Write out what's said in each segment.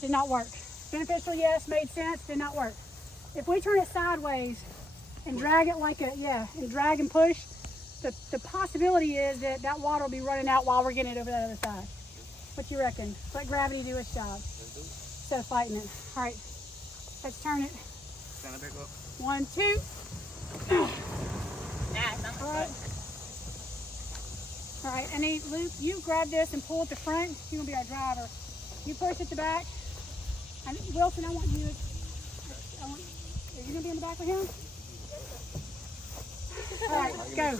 Did not work. Beneficial, yes, made sense, did not work. If we turn it sideways and drag it like a, and drag and push, the possibility is that that water will be running out while we're getting it over the other side. What you reckon? Let gravity do its job. Instead of fighting it. All right, let's turn it. Stand it back up. 1, 2. All right. All right, I need Luke, you grab this and pull at the front. You're gonna be our driver. You push at the back. And Wilson, I want you, are you gonna be in the back with him? All right, go.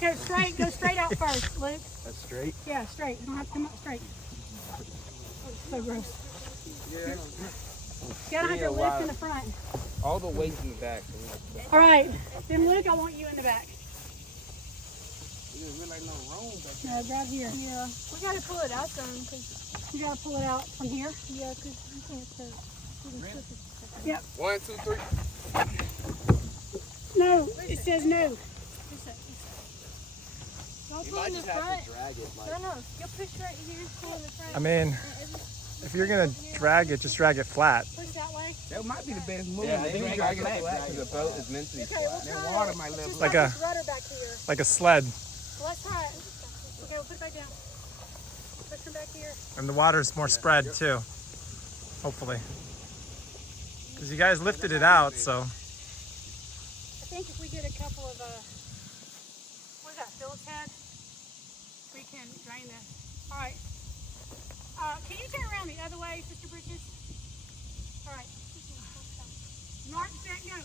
Go straight out first, Luke. That's straight? Yeah, straight. You don't have to come up straight. So gross. Yeah. You gotta have your lift in the front. All the weight in the back. All right, then Luke, I want you in the back. There's really no room back No, grab here. Yeah, we gotta pull it out some because You gotta pull it out from here. you can't put it. Yep. 1, 2, 3. No, it says no. Don't pull in the front. drag it No, you push right here, pull in the front. I mean, if you're gonna drag it, just drag it flat. Push that way. That might be the best move. Yeah, they drag drag it it flat flat. because the boat is meant to be Okay, we'll flat. try That water it. might It's level just Like like a- this rudder back here. Like a sled. So let's try it. Okay, we'll put it back down. Push her back here. And the water's more spread too, hopefully. Because you guys lifted it out, so. I think if we get a couple of, what is that, Phillips head? We can drain this. All right. Can you turn around the other way, Sister Bridges? All right. Mark, set, go.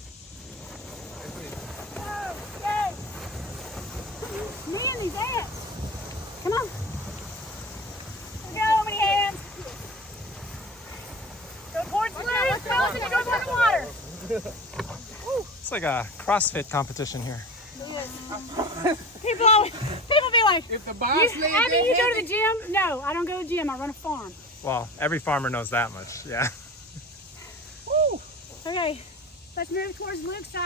Go, go. Me and these ants. Come on. Go, many hands. Go towards the blue. Wilson, go towards the water. It's like a CrossFit competition here. People be like, If the bobsled Abby, you go to the gym? No, I don't go to the gym. I run a farm. Well, every farmer knows that much, yeah. Woo. Okay, let's move towards Luke's side.